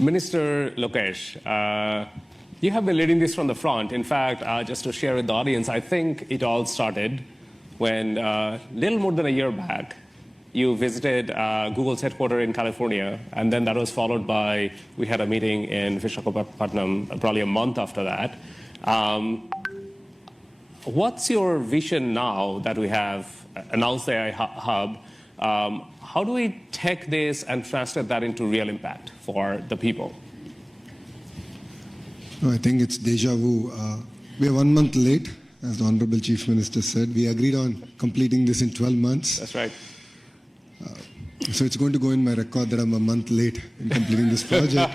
Minister Lokesh, you have been leading this from the front. In fact, just to share with the audience, I think it all started when, little more than a year back, you visited Google's headquarters in California, and then that was followed by, we had a meeting in Visakhapatnam probably a month after that. What's your vision now that we have announced the AI Hub? How do we take this and translate that into real impact for the people? No, I think it's deja vu. We are 1 month late, as the Honorable Chief Minister said. We agreed on completing this in 12 months. That's right. So it's going to go in my record that I'm a month late in completing this project.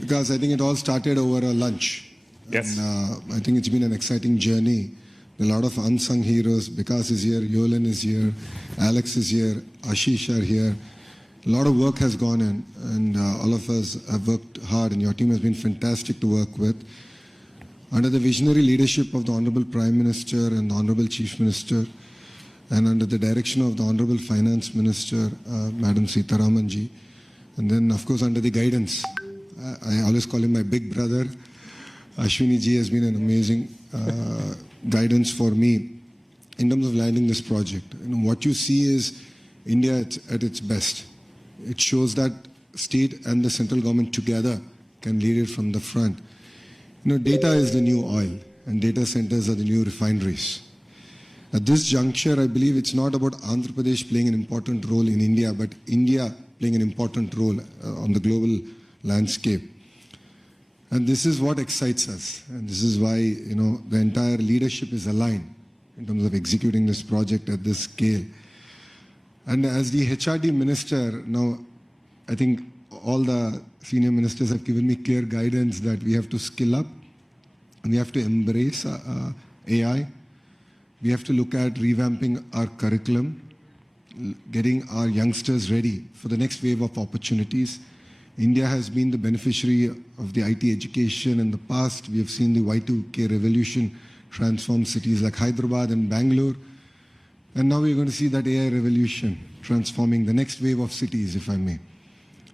Because I think it all started over a lunch. Yes. And, I think it's been an exciting journey. A lot of unsung heroes. Vikas is here, Yolan is here, Alex is here, Ashish are here. A lot of work has gone in, and all of us have worked hard, and your team has been fantastic to work with. Under the visionary leadership of the Honorable Prime Minister and the Honorable Chief Minister, and under the direction of the Honorable Finance Minister, Madam Sitharaman ji, and then of course under the guidance, I always call him my big brother, Ashwini ji has been an amazing guidance for me in terms of landing this project. You know, what you see is India at its best. It shows that state and the central government together can lead it from the front. You know, data is the new oil, and data centers are the new refineries. At this juncture, I believe it's not about Andhra Pradesh playing an important role in India, but India playing an important role on the global landscape. And this is what excites us. And this is why, you know, the entire leadership is aligned in terms of executing this project at this scale. And as the HRD minister, now I think all the senior ministers have given me clear guidance that we have to skill up, and we have to embrace AI. We have to look at revamping our curriculum, getting our youngsters ready for the next wave of opportunities. India has been the beneficiary of the IT education in the past. We have seen the Y2K revolution transform cities like Hyderabad and Bangalore. And now we're going to see that AI revolution transforming the next wave of cities, if I may.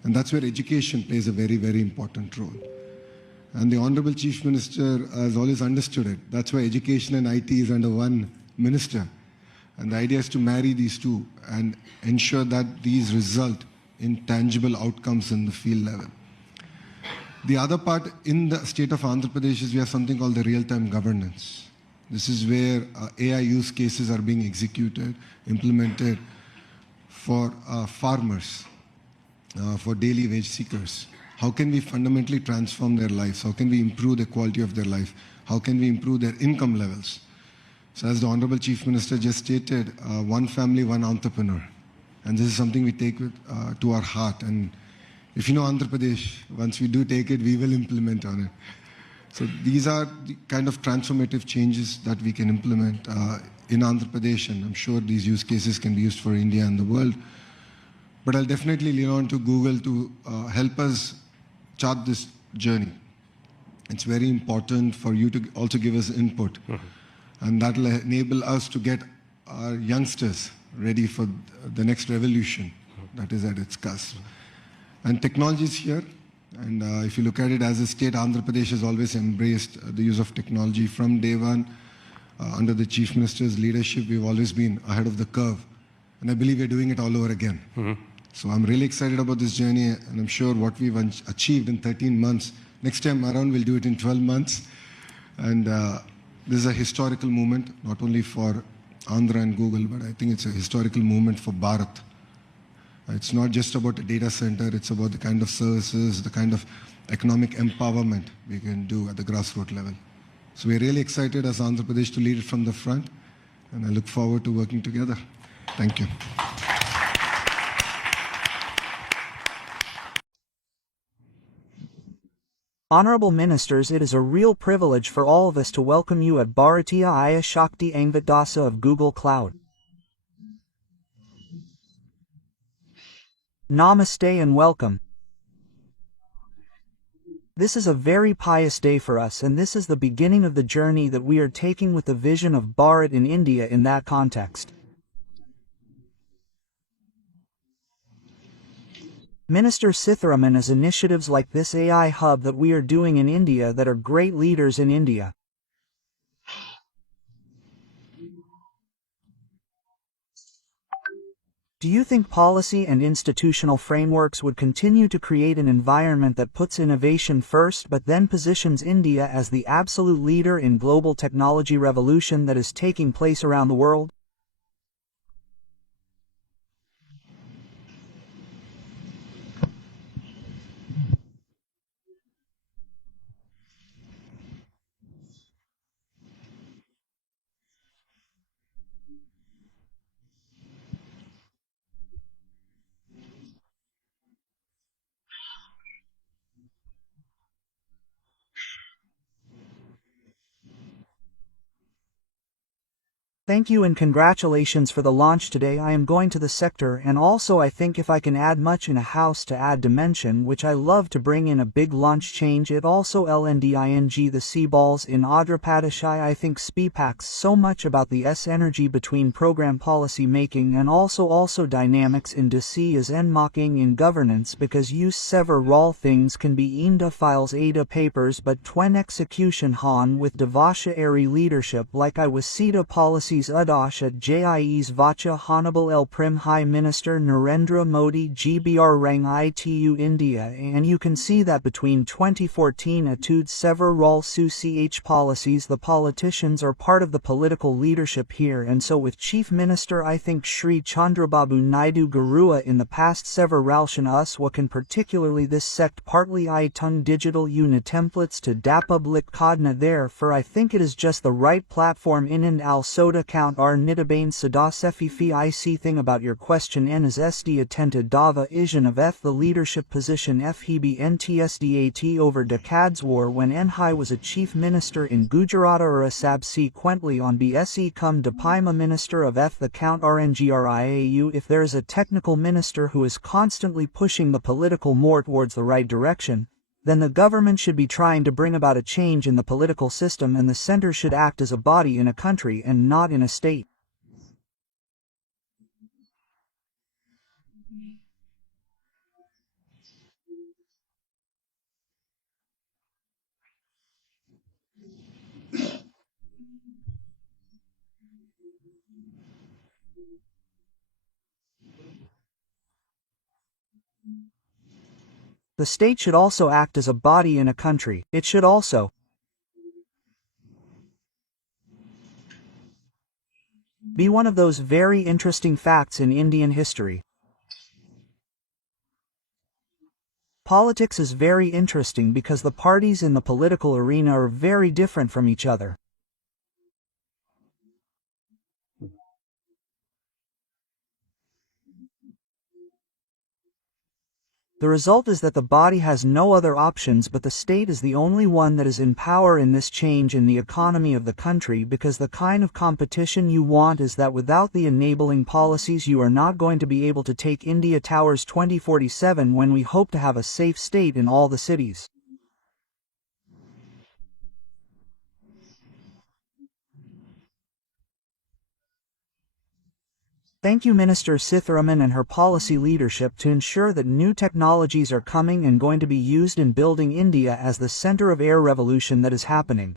And that's where education plays a very, very important role. And the Honorable Chief Minister has always understood it. That's why education and IT is under one minister. And the idea is to marry these two and ensure that these result in tangible outcomes in the field level. The other part in the state of Andhra Pradesh is we have something called the real-time governance. This is where AI use cases are being executed, implemented for farmers, for daily wage seekers. How can we fundamentally transform their lives? How can we improve the quality of their life? How can we improve their income levels? So as the Honorable Chief Minister just stated, one family, one entrepreneur. And this is something we take to our heart. And if you know Andhra Pradesh, once we do take it, we will implement on it. So these are the kind of transformative changes that we can implement in Andhra Pradesh, and I'm sure these use cases can be used for India and the world. But I'll definitely lean on to Google to help us chart this journey. It's very important for you to also give us input. And that will enable us to get our youngsters ready for the next revolution that is at its cusp. And technology is here. And if you look at it as a state, Andhra Pradesh has always embraced the use of technology from day one. Under the Chief Minister's leadership, we've always been ahead of the curve. And I believe we're doing it all over again. So I'm really excited about this journey, and I'm sure what we've achieved in 13 months, next time around we'll do it in 12 months. And this is a historical moment, not only for Andhra and Google, but I think it's a historical moment for Bharat. It's not just about a data center, it's about the kind of services, the kind of economic empowerment we can do at the grassroots level. So we're really excited as Andhra Pradesh to lead it from the front, and I look forward to working together. Thank you. Honorable Ministers, it is a real privilege for all of us to welcome you at Bharatiya Aya Shakti Angvitdasa of Google Cloud. Namaste and welcome. This is a very pious day for us, and this is the beginning of the journey that we are taking with the vision of Bharat in India in that context. Minister Sitharaman, as initiatives like this AI hub that we are doing in India that are great leaders in India. Do you think policy and institutional frameworks would continue to create an environment that puts innovation first but then positions India as the absolute leader in global technology revolution that is taking place around the world? Thank you and congratulations for the launch today. I am going to the sector, and also I think if I can add much in a house to add dimension, which I love to bring in a big launch change. It also LNDING the sea balls in Andhra Pradesh. I think speepacks so much about the S energy between program policy making and also dynamics in DC is en mocking in governance because use several things can be inda files ada papers but twen execution han with devasha airy leadership like I was CETA policy Udash at JIE's Vacha Honorable El Prim High Minister Narendra Modi GBR Rang ITU India, and you can see that between 2014 atud several su ch policies the politicians are part of the political leadership here, and so with Chief Minister I think Shri Chandrababu Naidu Garua in the past several us wakan particularly this sect partly I tung digital unitemplates to dapublic kadna there for I think it is just the right platform in and al soda count our nitabane sadasefifi I see thing about your question n is sd attented dava ision of f the leadership position fhb ntsdat over decades war when Enhai was a chief minister in Gujarat or a subsequently on bse come Dipima minister of f the count rngriau if there is a technical minister who is constantly pushing the political more towards the right direction, then the government should be trying to bring about a change in the political system and the center should act as a body in a country and not in a state. The state should also act as a body in a country. It should also be one of those very interesting facts in Indian history. Politics is very interesting because the parties in the political arena are very different from each other. The result is that the body has no other options but the state is the only one that is in power in this change in the economy of the country because the kind of competition you want is that without the enabling policies you are not going to be able to take India Towers 2047 when we hope to have a safe state in all the cities. Thank you Minister Sitharaman and her policy leadership to ensure that new technologies are coming and going to be used in building India as the center of air revolution that is happening.